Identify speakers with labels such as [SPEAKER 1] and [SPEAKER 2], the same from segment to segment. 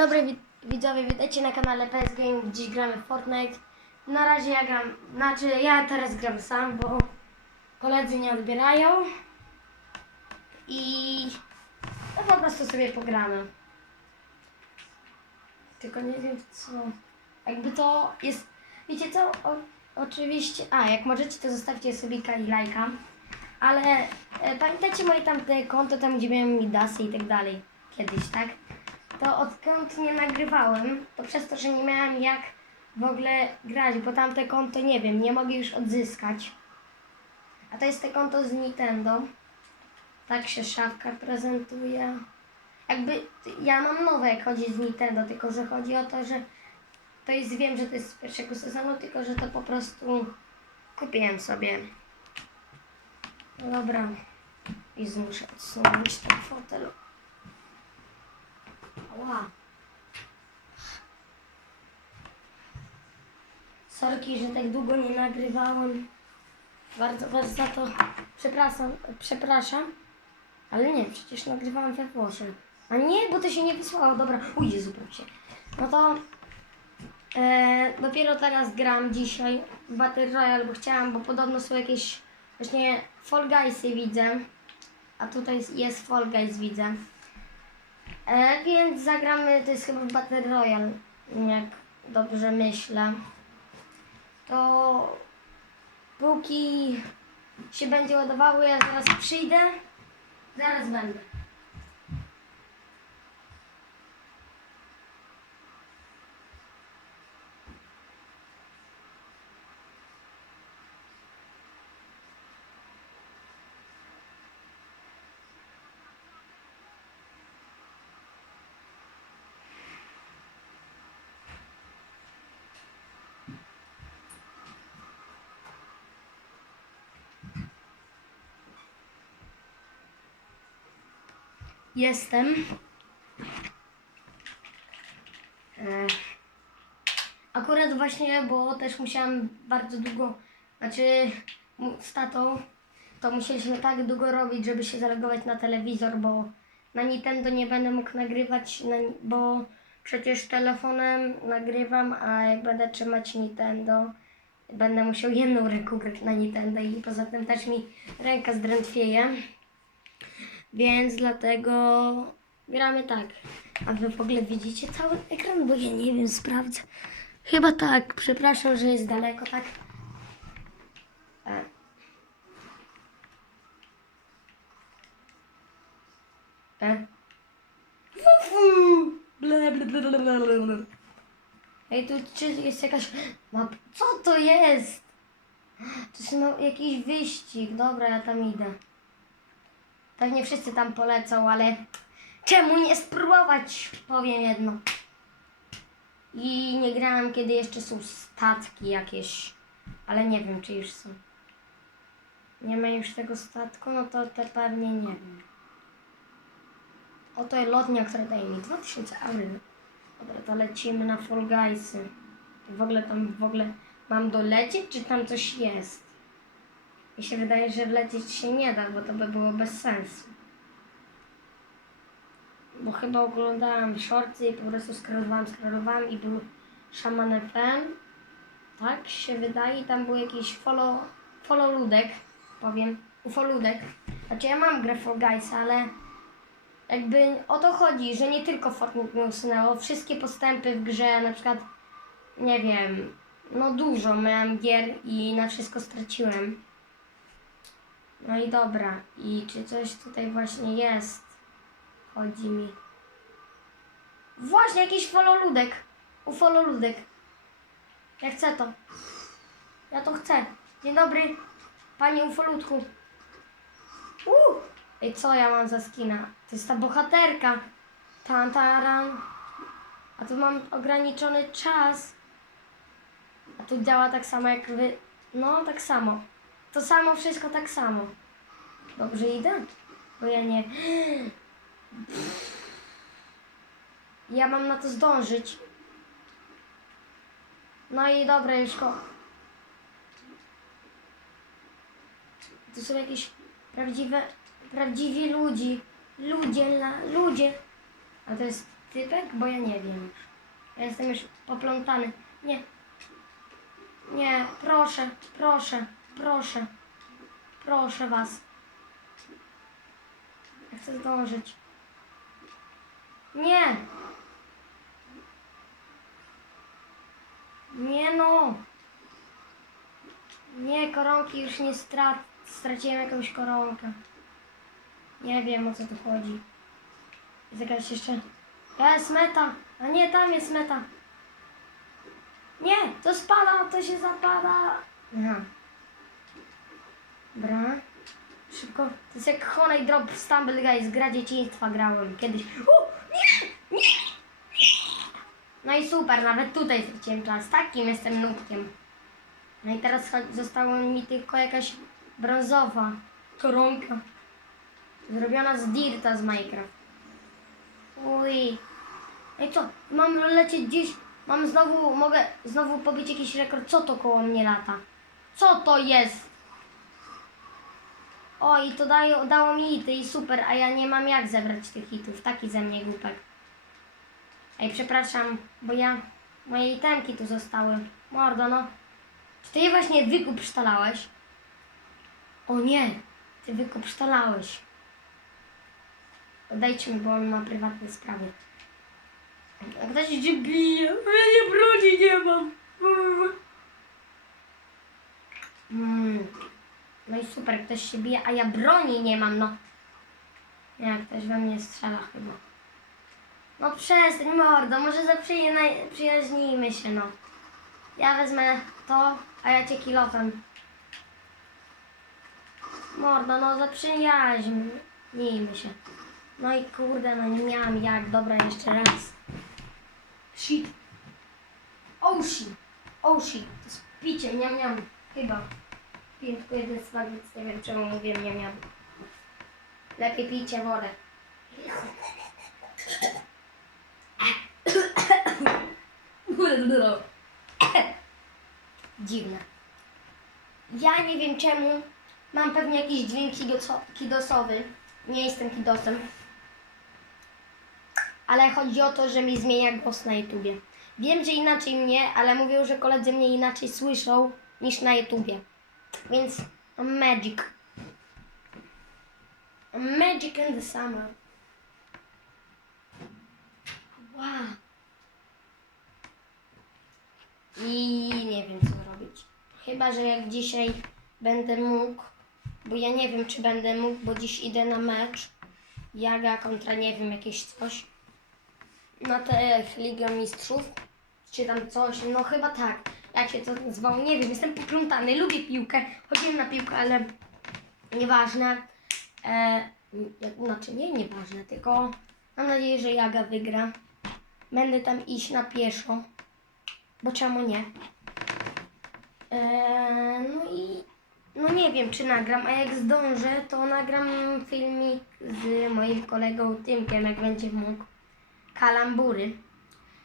[SPEAKER 1] Dobry wi- widzowie, witajcie na kanale PS Game. Dziś gramy w Fortnite. Na razie ja gram, znaczy ja teraz gram sam, bo koledzy nie odbierają. I no po prostu sobie pogramy. Tylko nie wiem co. Jakby to jest, wiecie co? O, oczywiście, a jak możecie to zostawcie sobie i lajka. Ale e, pamiętacie moje tamte konto, tam gdzie miałem Midasy i tak dalej. Kiedyś, tak? To odkąd nie nagrywałem, to przez to, że nie miałem jak w ogóle grać, bo tamte konto nie wiem, nie mogę już odzyskać. A to jest te konto z Nintendo. Tak się szafka prezentuje. Jakby ja mam nowe jak chodzi z Nintendo, tylko że chodzi o to, że to jest, wiem, że to jest z pierwszego sezonu, tylko że to po prostu kupiłem sobie. Dobra. I muszę odsunąć ten fotel. Sorki, że tak długo nie nagrywałem. Bardzo Was za to przepraszam, przepraszam. Ale nie, przecież nagrywałem we Włoszech. A nie, bo to się nie wysłało. Dobra, uj Jezu, proszę. No to e, dopiero teraz gram dzisiaj w Battle Royale, bo chciałam, bo podobno są jakieś właśnie Fall Guysy widzę. A tutaj jest Fall Guys widzę. E, więc zagramy, to jest chyba Battle Royale, jak dobrze myślę. To póki się będzie ładowało, ja zaraz przyjdę. Zaraz będę. Jestem. E, Akurat właśnie, bo też musiałam bardzo długo, znaczy z tatą, to musieliśmy tak długo robić, żeby się zalogować na telewizor, bo na Nintendo nie będę mógł nagrywać, na, bo przecież telefonem nagrywam, a jak będę trzymać Nintendo, będę musiał jedną ręką grać na Nintendo i poza tym też mi ręka zdrętwieje. Więc dlatego gramy tak. A wy w ogóle widzicie cały ekran? Bo ja nie wiem, sprawdzę. Chyba tak. Przepraszam, że jest daleko, tak? E. Ej, tu jest jakaś map? Co to jest? To jest no, jakiś wyścig. Dobra, ja tam idę. Pewnie wszyscy tam polecą, ale czemu nie spróbować? Powiem jedno. I nie grałam, kiedy jeszcze są statki jakieś, ale nie wiem, czy już są. Nie ma już tego statku, no to te pewnie nie wiem. Oto lotnia, która daje mi 2000 euro. Dobra, to lecimy na Fall Guysy. W ogóle tam w ogóle mam dolecieć, czy tam coś jest? Mi się wydaje, że wlecieć się nie da, bo to by było bez sensu. Bo chyba oglądałam shorty i po prostu skrolowałam, skrolowałam i był Shaman FM. Tak się wydaje. Tam był jakiś follow, follow ludek, powiem, ufoludek. Znaczy ja mam grę Fall Guys, ale jakby o to chodzi, że nie tylko Fortnite mnie usunęło. Wszystkie postępy w grze, na przykład, nie wiem, no dużo miałem gier i na wszystko straciłem. No i dobra. I czy coś tutaj właśnie jest? Chodzi mi. Właśnie jakiś fololudek. Ufololudek. Ja chcę to. Ja to chcę. Dzień dobry, panie ufoludku. Uuu. Ej, co ja mam za skina? To jest ta bohaterka. Tan, taran. A tu mam ograniczony czas. A tu działa tak samo jak wy. No, tak samo. To samo, wszystko tak samo. Dobrze idę? Bo ja nie. Ja mam na to zdążyć. No i dobra, już ko. To są jakieś prawdziwe, prawdziwi ludzi. Ludzie, la, ludzie. A to jest typek? Bo ja nie wiem. Ja jestem już poplątany. Nie. Nie, proszę, proszę, proszę. Proszę was. Ja chcę zdążyć. Nie! Nie no! Nie, koronki już nie strat... Straciłem jakąś koronkę. Nie wiem o co tu chodzi. Jest jakaś jeszcze... Jest meta! A nie, tam jest meta. Nie, to spada, to się zapada. Aha. Dobra. Szybko. To jest jak Honey Drop w Stumble Guys. Gra dzieciństwa grałem kiedyś. U, nie, nie. No i super, nawet tutaj straciłem czas. Takim jestem nubkiem. No i teraz została mi tylko jakaś brązowa koronka. Zrobiona z dirta z Minecraft. Uj. No i co? Mam lecieć gdzieś. Mam znowu, mogę znowu pobić jakiś rekord. Co to koło mnie lata? Co to jest? O, i to daje, dało mi hity i super, a ja nie mam jak zebrać tych hitów. Taki ze mnie głupek. Ej, przepraszam, bo ja... Moje itemki tu zostały. Mordo, no. Czy ty je właśnie wykup sztalałeś? O nie, ty wykup sztalałeś. Mi, bo on ma prywatne sprawy. A ktoś cię bije. Ja nie broni nie mam. Mm. No i super, ktoś się bije, a ja broni nie mam, no. Nie, ktoś we mnie strzela chyba. No przestań, mordo, może zaprzyjaźnijmy się, no. Ja wezmę to, a ja cię kilofem. Mordo, no zaprzyjaźnijmy się. No i kurde, no nie miałam jak. Dobra, jeszcze raz. Shit. Oh shit. Oh shit. To jest picie, niam niam. Chyba. Piję tylko jeden smak, więc nie wiem czemu mówię niam niam. Lepiej pijcie wodę. Dziwne. Ja nie wiem czemu. Mam pewnie jakiś dźwięk kidoso- kidosowy. Nie jestem kidosem. Ale chodzi o to, że mi zmienia głos na YouTubie. Wiem, że inaczej mnie, ale mówią, że koledzy mnie inaczej słyszą niż na YouTubie. Więc magic. Magic in the summer. Wow. I nie wiem co robić. Chyba, że jak dzisiaj będę mógł, bo ja nie wiem czy będę mógł, bo dziś idę na mecz. Jaga kontra nie wiem jakieś coś. Na tę Ligę Mistrzów. Czy tam coś, no chyba tak. Jak się to nazywało, nie wiem, jestem poplątany, lubię piłkę. Chodziłem na piłkę, ale nieważne. E, znaczy nie nieważne, tylko mam nadzieję, że Jaga wygra. Będę tam iść na pieszo, bo czemu nie? Eee, no i no nie wiem, czy nagram, a jak zdążę, to nagram filmik z moim kolegą Tymkiem, jak będzie mógł. Kalambury.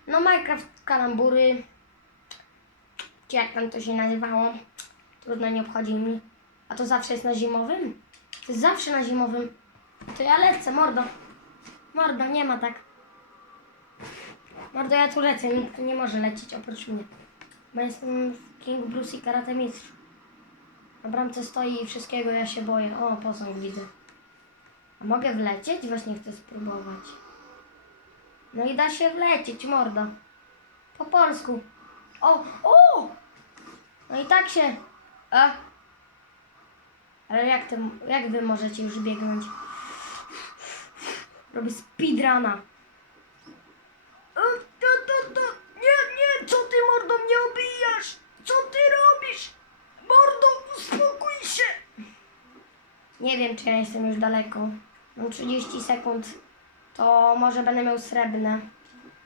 [SPEAKER 1] No Minecraft Kalambury, czy jak tam to się nazywało, trudno, nie obchodzi mi. A to zawsze jest na zimowym? To jest zawsze na zimowym. To ja lecę, mordo. Mordo, nie ma tak. Mordo, ja tu lecę, nikt tu nie może lecieć oprócz mnie. Bo jestem King Bruce i Karate Mistrz. Na bramce stoi i wszystkiego, ja się boję. O, posąg widzę. A mogę wlecieć? Właśnie chcę spróbować. No i da się wlecieć, mordo. Po polsku. O, o! No i tak się... A? Ale jak, ty, jak wy możecie już biegnąć? Robię speedruna. To, to, to. Nie, nie, co ty mordo mnie obijasz? Co ty robisz? Mordo, uspokój się! Nie wiem, czy ja jestem już daleko. Mam 30 sekund. To może będę miał srebrne.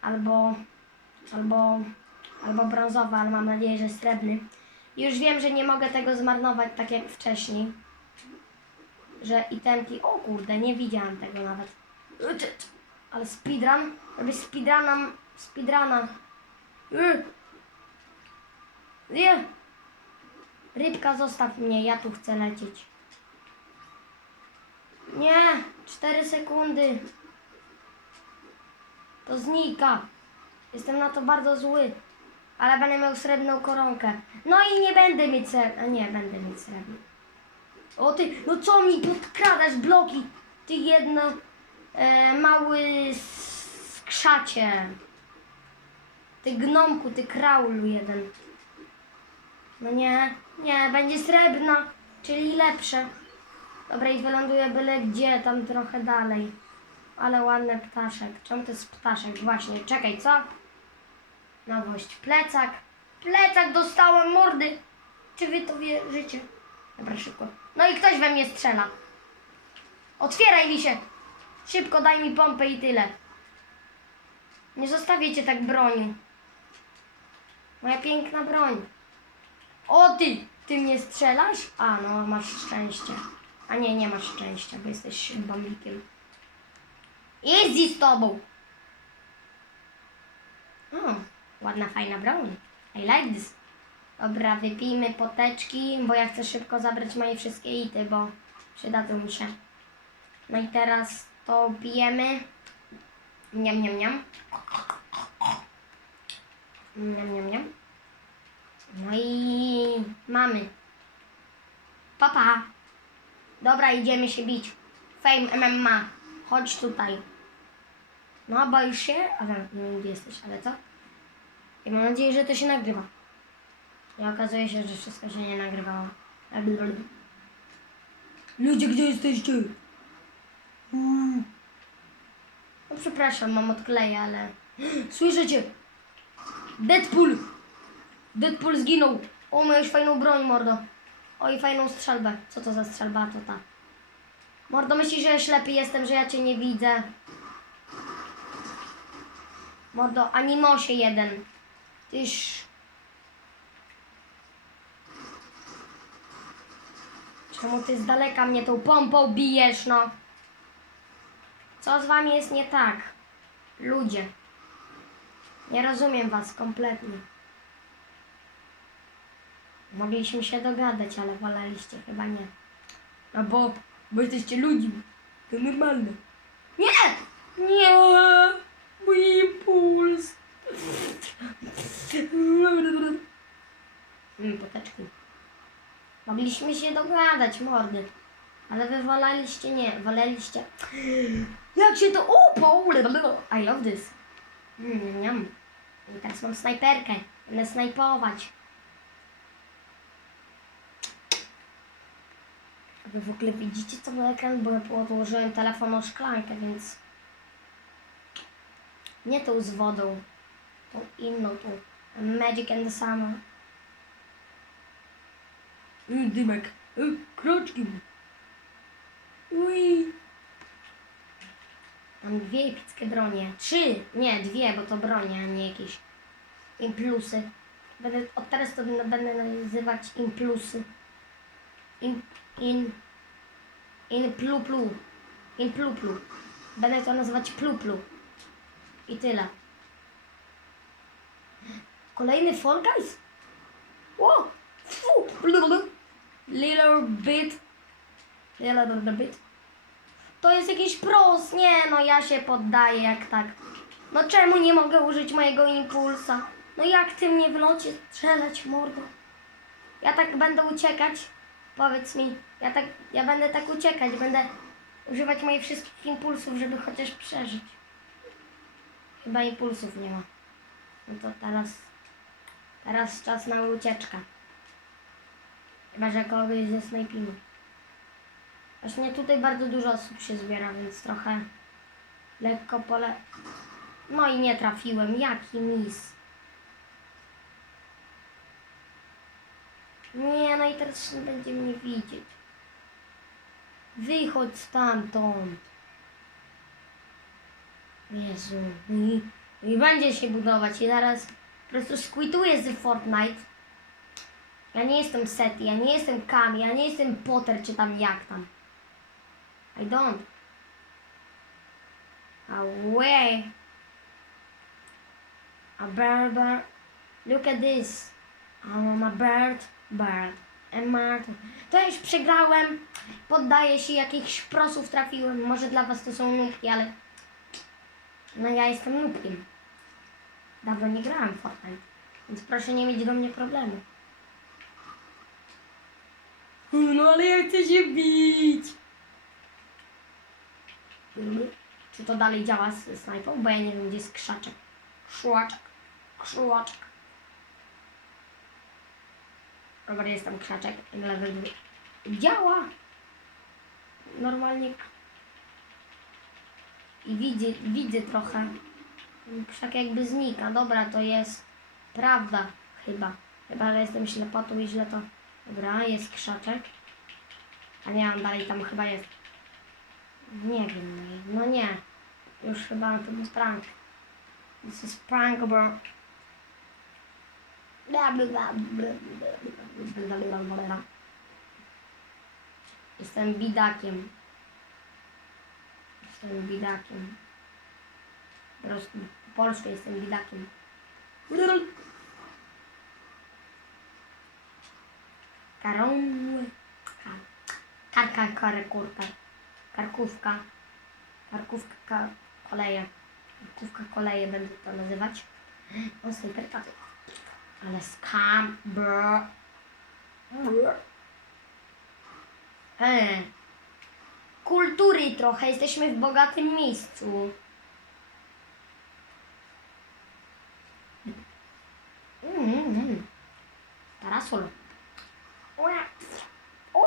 [SPEAKER 1] Albo, albo, albo brązowe, ale mam nadzieję, że srebrny. Już wiem, że nie mogę tego zmarnować tak jak wcześniej. Że itemki... O kurde, nie widziałam tego nawet. Ale speedrun? Robię speedruna... Speedruna. Nie. Rybka, zostaw mnie, ja tu chcę lecieć. Nie, 4 sekundy. To znika. Jestem na to bardzo zły. Ale będę miał srebrną koronkę. No i nie będę mieć srebrną. A nie, będę mieć srebrną. O ty, no co mi podkradasz bloki? Ty jedno e, mały skrzacie. Ty gnomku, ty kraulu jeden. No nie, nie, będzie srebrna, czyli lepsze. Dobra, i wyląduję byle gdzie, tam trochę dalej. Ale ładny ptaszek. Czemu to jest ptaszek? Właśnie, czekaj, co? Nowość. Plecak. Plecak dostałem mordy. Czy wy to wierzycie? Dobra, szybko. No i ktoś we mnie strzela. Otwieraj mi się. Szybko daj mi pompę i tyle. Nie zostawię cię tak bronią. Moja piękna broń. O ty! Ty mnie strzelasz? A no, masz szczęście. A nie, nie masz szczęścia, bo jesteś bambikiem. Jeździ z tobą! O, ładna, fajna broń. I like this. Dobra, wypijmy poteczki, bo ja chcę szybko zabrać moje wszystkie ity, bo przydadzą mi się. No i teraz to pijemy. Niam, niam, niam. Niam, niam, niam. No i mamy. Papa. Dobra, idziemy się bić. Fame MMA. Chodź tutaj. No, boisz się? A wiem, nie jesteś, ale co? I mam nadzieję, że to się nagrywa. I okazuje się, że wszystko się nie nagrywało. Ludzie, gdzie jesteście? Mm. No przepraszam, mam odkleję, ale... Słyszycie? Deadpool! Deadpool zginął! O, miałeś fajną broń, mordo. Oj, fajną strzelbę. Co to za strzelba? To ta. Mordo, myślisz, że ja ślepy jestem, że ja cię nie widzę? Mordo, animosie jeden. Tyż... Czemu ty z daleka mnie tą pompą bijesz, no? Co z wami jest nie tak? Ludzie. Nie rozumiem was kompletnie. Mogliśmy się dogadać, ale woleliście chyba nie. No bo, bo jesteście ludźmi. To normalne. Nie! Nie! Mój impuls! Mm, poteczki. Mogliśmy się dogadać, mordy. Ale wy woleliście nie, woleliście. Jak się to upał! I love this. Mm. I teraz mam snajperkę. Będę snajpować. Wy w ogóle widzicie co na ekran, bo ja podłożyłem telefon o szklankę, więc nie tą z wodą, tą inną, tą Magic and the Summer. Y, dymek, y, kroczki. Ui. Mam dwie epickie bronie. Trzy! Nie, dwie, bo to bronie, a nie jakieś implusy. Będę, od teraz to będę nazywać implusy. In, in, in plu plu. In plu plu. Będę to nazywać plu plu. I tyle. Kolejny Fall Guys? Fu! Little bit. Little bit. To jest jakiś pros. Nie, no ja się poddaję jak tak. No czemu nie mogę użyć mojego impulsa? No jak ty mnie w locie strzelać, mordo? Ja tak będę uciekać? Powiedz mi. Ja tak, ja będę tak uciekać. Będę używać moich wszystkich impulsów, żeby chociaż przeżyć. Chyba impulsów nie ma. No to teraz... Teraz czas na ucieczkę. Chyba, że kogoś ze snajpimy. Właśnie tutaj bardzo dużo osób się zbiera, więc trochę lekko pole... No i nie trafiłem. Jaki mis. Nie, no i teraz nie będzie mnie widzieć. Wychodź stamtąd. Jezu. I, I będzie się budować i zaraz prostu squituję z Fortnite. Ja nie jestem Seti, ja nie jestem Kami, ja nie jestem Potter czy tam jak tam. I don't. Away. A bird, bird. Look at this. I'm a bird, bird. And Martin. To już przegrałem. Poddaję się, jakichś prosów trafiłem. Może dla was to są nutki, ale No ja jestem nubkiem. Dawno nie grałem w Fortnite, więc proszę nie mieć do mnie problemu. No ale ja chcę się bić. Czy to dalej działa z snajpą? Bo ja nie wiem, gdzie jest krzaczek. Szłaczek. Szłaczek. Dobra, jest tam krzaczek. Level dwa. Działa! Normalnie. I widzę, widzę trochę. Krzak jakby znika. Dobra, to jest prawda chyba. Chyba, że jestem ślepotą i źle to... Dobra, jest krzaczek. A nie, on dalej tam chyba jest. Nie wiem, no, no nie. Już chyba to był prank. This is prank, bro. Jestem bidakiem. Jestem bidakiem. Po prostu po polsku jestem bidakiem. Karą... Kar, kar, kar, kurka. Karkówka. Karkówka, ka, koleje. Karkówka, koleje będę to nazywać. O, snajperka. Ale skam, brr. Brr. E. Kultury trochę, jesteśmy w bogatym miejscu. Mm, mm. Parasol. Ua. O.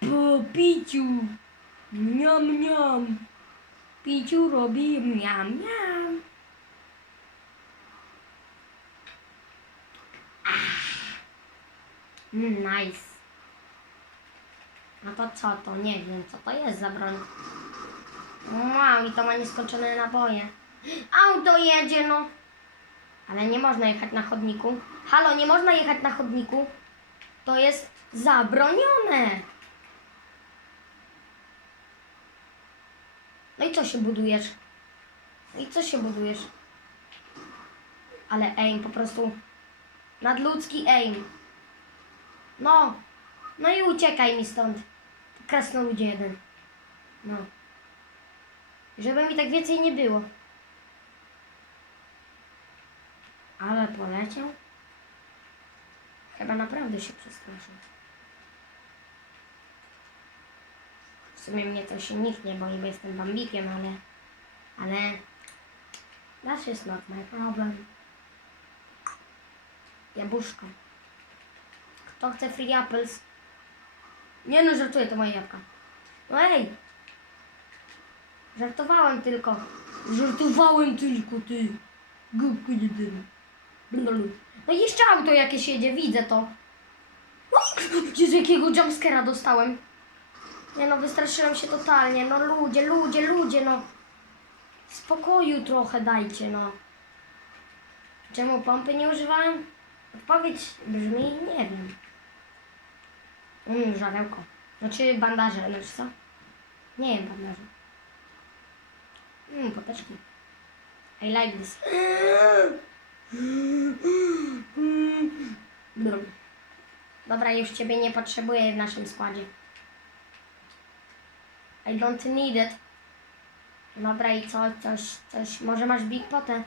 [SPEAKER 1] Po piciu. Miam, miam. Piciu robi miam, miam. Mm, nice. No to co to? Nie wiem, co to jest za broń. Wow, i to ma nieskończone naboje. Auto jedzie, no. Ale nie można jechać na chodniku. Halo, nie można jechać na chodniku. To jest zabronione. No i co się budujesz? No i co się budujesz? Ale aim po prostu nadludzki aim. No, no i uciekaj mi stąd. Krasnoludzie jeden. No. Żeby mi tak więcej nie było. Ale poleciał. Chyba naprawdę się przestraszył. W sumie mnie to się nikt nie boi, bo jestem bambikiem, ale... Ale... That is not my problem. Jabłuszko. Kto chce free apples? Nie no, żartuję, to moje jabłka. No ej! Żartowałem tylko. Żartowałem tylko, ty. Głupku jedyny. No i jeszcze auto jakieś jedzie, widzę to. Jezu, jakiego jumpscare'a dostałem. Nie no, wystraszyłem się totalnie. No ludzie, ludzie, ludzie, no. Spokoju trochę dajcie, no. Czemu pompy nie używałem? Odpowiedź brzmi, nie wiem. Mm, żarełko. Znaczy bandaże, znaczy co? Nie wiem, bandaże. Mmm, poteczki. I like this. Dobra, już ciebie nie potrzebuję w naszym składzie. I don't need it. Dobra, i co? Coś, coś. Może masz Big Potę?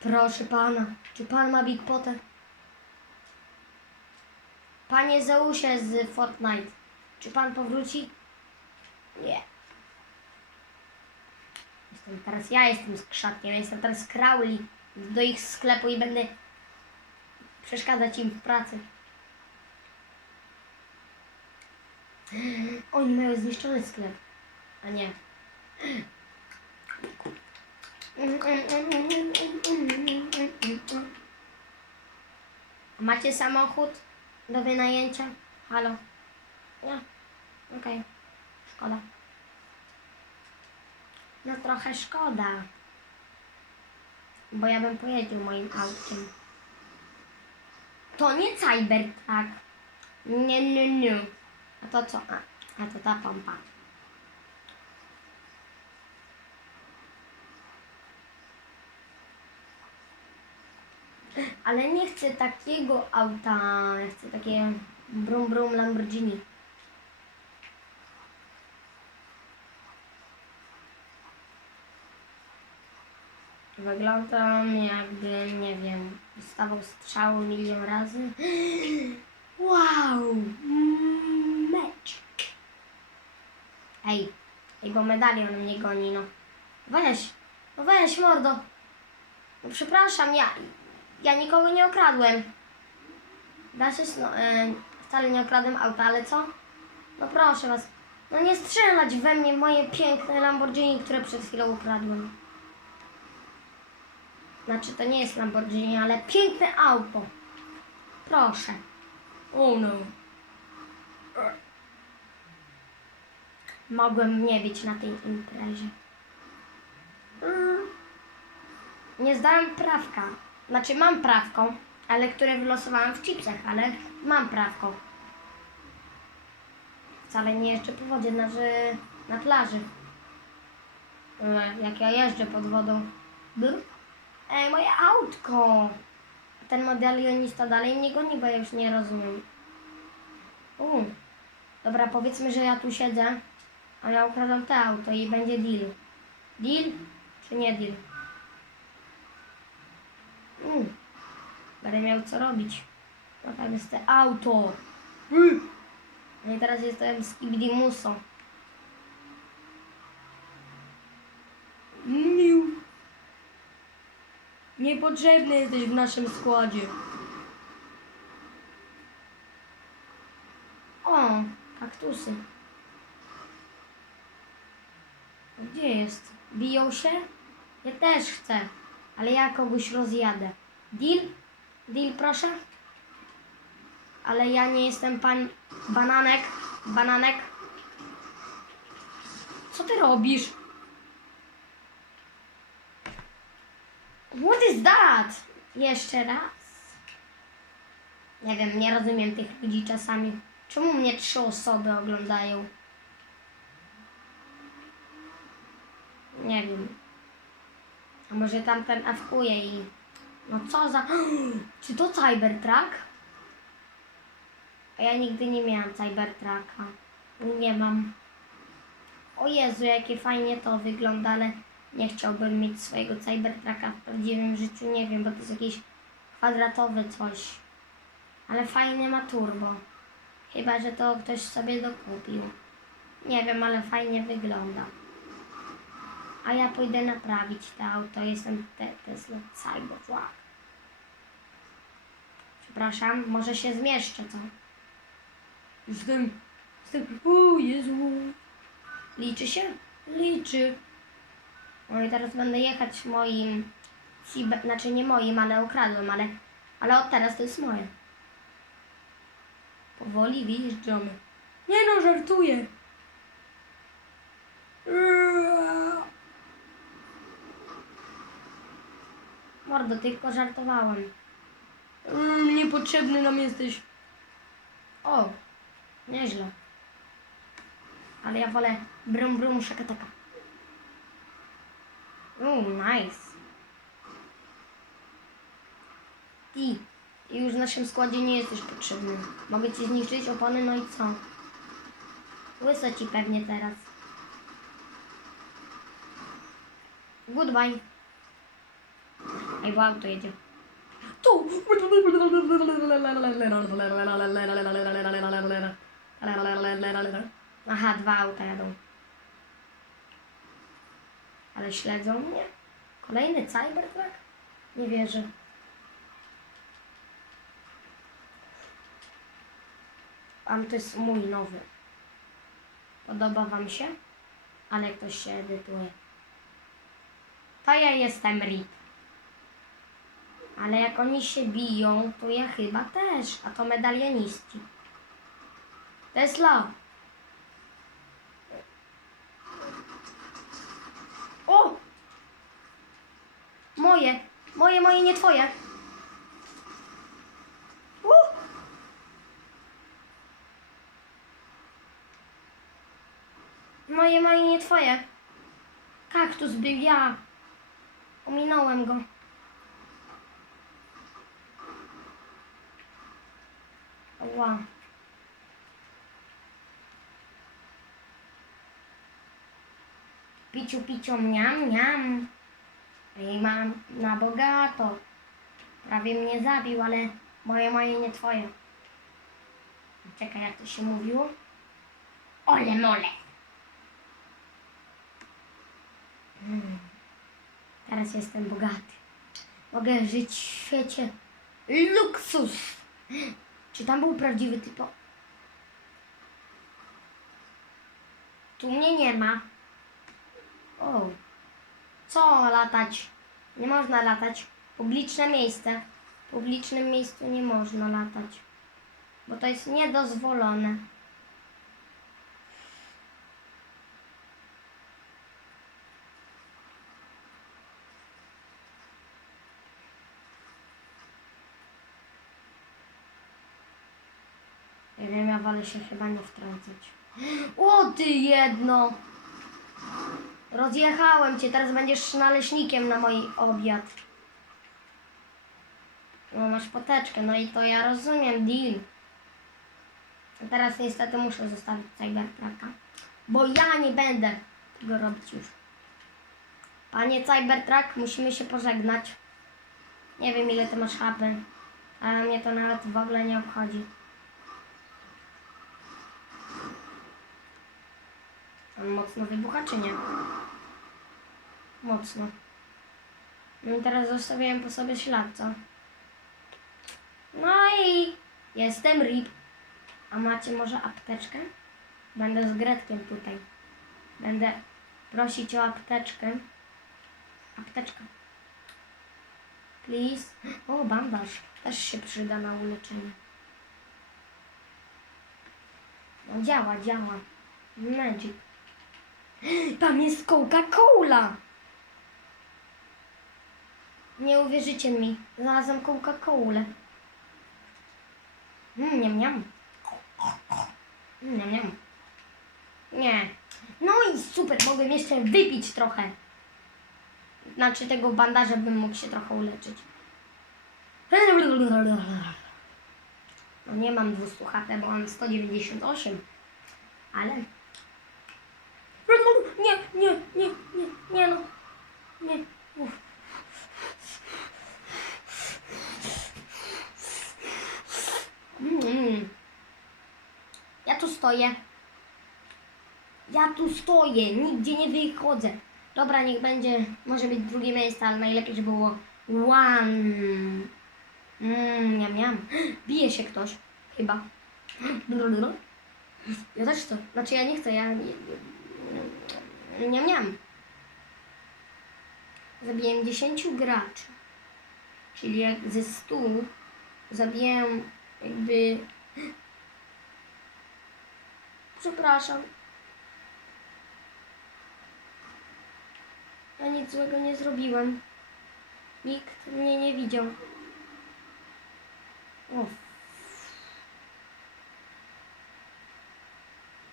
[SPEAKER 1] Proszę pana. Czy pan ma Big Potę? Panie Zeusie z Fortnite. Czy pan powróci? Nie. Jestem teraz, ja jestem z krzakiem, ja jestem teraz Crowley do ich sklepu i będę przeszkadzać im w pracy. Oni mają zniszczony sklep, a nie. Macie samochód do wynajęcia? Halo? Nie. Okej. Szkoda. No trochę szkoda. Bo ja bym pojeździł moim autkiem. To nie Cybertruck. Nie, nie, nie. A to co? A, a to ta pompa. Ale nie chcę takiego auta, ja chcę takie brum brum Lamborghini. Wyglądam jakby, nie wiem, stawał strzału milion razy. Ej, bo medalion mnie goni, no. Weź, no weź, mordo. No przepraszam, ja, ja nikogo nie okradłem. Dasz no, e, wcale nie okradłem auta, ale co? No proszę was, no nie strzelać we mnie moje piękne Lamborghini, które przed chwilą ukradłem. Znaczy to nie jest Lamborghini, ale piękne auto. Proszę. Oh no. Mogłem nie być na tej imprezie. Mm. Nie zdałem prawka. Znaczy mam prawko, ale które wylosowałem w chipsach, ale mam prawko. Wcale nie jeżdżę po wodzie, znaczy na plaży. E, Jak ja jeżdżę pod wodą. Ej, moje autko! Ten medalionista dalej mnie goni, bo ja już nie rozumiem. U. Dobra, powiedzmy, że ja tu siedzę, a ja ukradam te auto i będzie deal. Deal czy nie deal? U. Będę miał co robić. No tam jest te auto. Mm. No i teraz jestem z Kibidimuso. Miu. Niepotrzebny jesteś w naszym składzie. O, kaktusy. Gdzie jest? Biją się? Ja też chcę, ale ja kogoś rozjadę. Deal? Deal, proszę? Ale ja nie jestem pan bananek. Bananek. Co ty robisz? What is that? Jeszcze raz. Nie wiem, nie rozumiem tych ludzi czasami. Czemu mnie trzy osoby oglądają? Nie wiem. A może tamten awkuje i... No co za... Czy to Cybertruck? A ja nigdy nie miałam Cybertrucka. Nie mam. O Jezu, jakie fajnie to wygląda, ale nie chciałbym mieć swojego Cybertrucka w prawdziwym życiu. Nie wiem, bo to jest jakieś kwadratowe coś. Ale fajny ma turbo. Chyba, że to ktoś sobie dokupił. Nie wiem, ale fajnie wygląda. A ja pójdę naprawić to auto. Jestem te, Tesla Cybertruck. Przepraszam, może się zmieszczę, co? Jestem, jestem, o Jezu. Liczy się? Liczy. No i teraz będę jechać moim, cibe, znaczy nie moim, ale okradłem, ale, ale od teraz to jest moje. Powoli wjeżdżamy. Nie no, żartuję. Mordo, tylko żartowałem. Mm, niepotrzebny nam jesteś. O, nieźle. Ale ja wolę brum brum szakataka. Uuu, nice. Ty, ty już w naszym składzie nie jesteś potrzebny. Mogę ci zniszczyć opony, no i co? Łyso ci pewnie teraz. Goodbye. Ej, bo auto jedzie. Tu! Aha, dwa auta jadą. Ale śledzą mnie? Kolejny Cybertruck? Nie wierzę. Wam to jest mój nowy. Podoba wam się? Ale ktoś się edytuje. To ja jestem RIP. Ale jak oni się biją, to ja chyba też. A to medalioniści. Tesla! O! Moje! Moje, moje, nie twoje! Moje, moje, nie twoje. Kaktus był ja. Ominąłem go. Ła. Piciu, piciu, miam, miam. I mam na bogato. Prawie mnie zabił, ale moje, moje, nie twoje. Czekaj, jak to się mówiło? Ole mole. Mm. Teraz jestem bogaty. Mogę żyć w świecie luksus. Czy tam był prawdziwy typo? Tu mnie nie ma. O. Co latać? Nie można latać. Publiczne miejsce. W publicznym miejscu nie można latać. Bo to jest niedozwolone. Nie się chyba nie wtrącać. O ty jedno! Rozjechałem cię, teraz będziesz naleśnikiem na mój obiad. No masz poteczkę, no i to ja rozumiem, deal. A teraz niestety muszę zostawić Cybertrucka, bo ja nie będę tego robić już. Panie Cybertruck, musimy się pożegnać. Nie wiem ile ty masz HP, ale mnie to nawet w ogóle nie obchodzi. On mocno wybucha, czy nie? Mocno. No i teraz zostawiałem po sobie ślad, co? No i jestem RIP. A macie może apteczkę? Będę z Gretkiem tutaj. Będę prosić o apteczkę. Apteczka. Please. O, bandaż. Też się przyda na uleczenie. No działa, działa. Magic. Tam jest Coca-Cola! Nie uwierzycie mi. Znalazłem Coca-Colę. Mm, niam, niam. Mm, niam, niam. Nie. No i super, mogłem jeszcze wypić trochę. Znaczy tego bandaża bym mógł się trochę uleczyć. No nie mam 200 HP, bo mam 198. Ale... Nie, nie, nie, nie, nie no. Nie. Uff. Mm. Ja tu stoję. Ja tu stoję, nigdzie nie wychodzę. Dobra, niech będzie, może być drugie miejsce, ale najlepiej, żeby było one. Mmm, miam, miam. Bije się ktoś, chyba. Ja też chcę. Znaczy ja nie chcę, ja... Niam, niam. Zabiłem 10 graczy. Czyli jak ze 100 zabiję jakby... Przepraszam. Ja nic złego nie zrobiłem. Nikt mnie nie widział. O.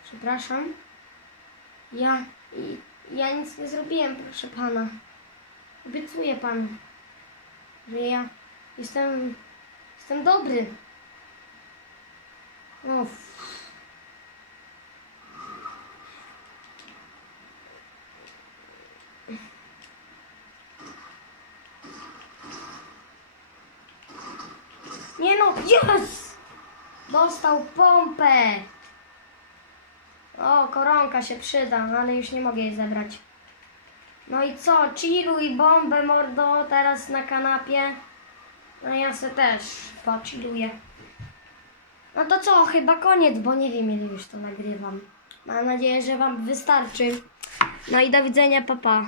[SPEAKER 1] Przepraszam. Ja, ja nic nie zrobiłem, proszę pana. Obiecuję panu, że ja jestem, jestem dobry. O. Nie no, yes! Dostał pompę. O, koronka się przyda, no ale już nie mogę jej zebrać. No i co? Chilluj bombę, mordo, teraz na kanapie. No ja se też pochilluję. No to co, chyba koniec, bo nie wiem ile już to nagrywam. Mam nadzieję, że Wam wystarczy. No i do widzenia, papa. Pa.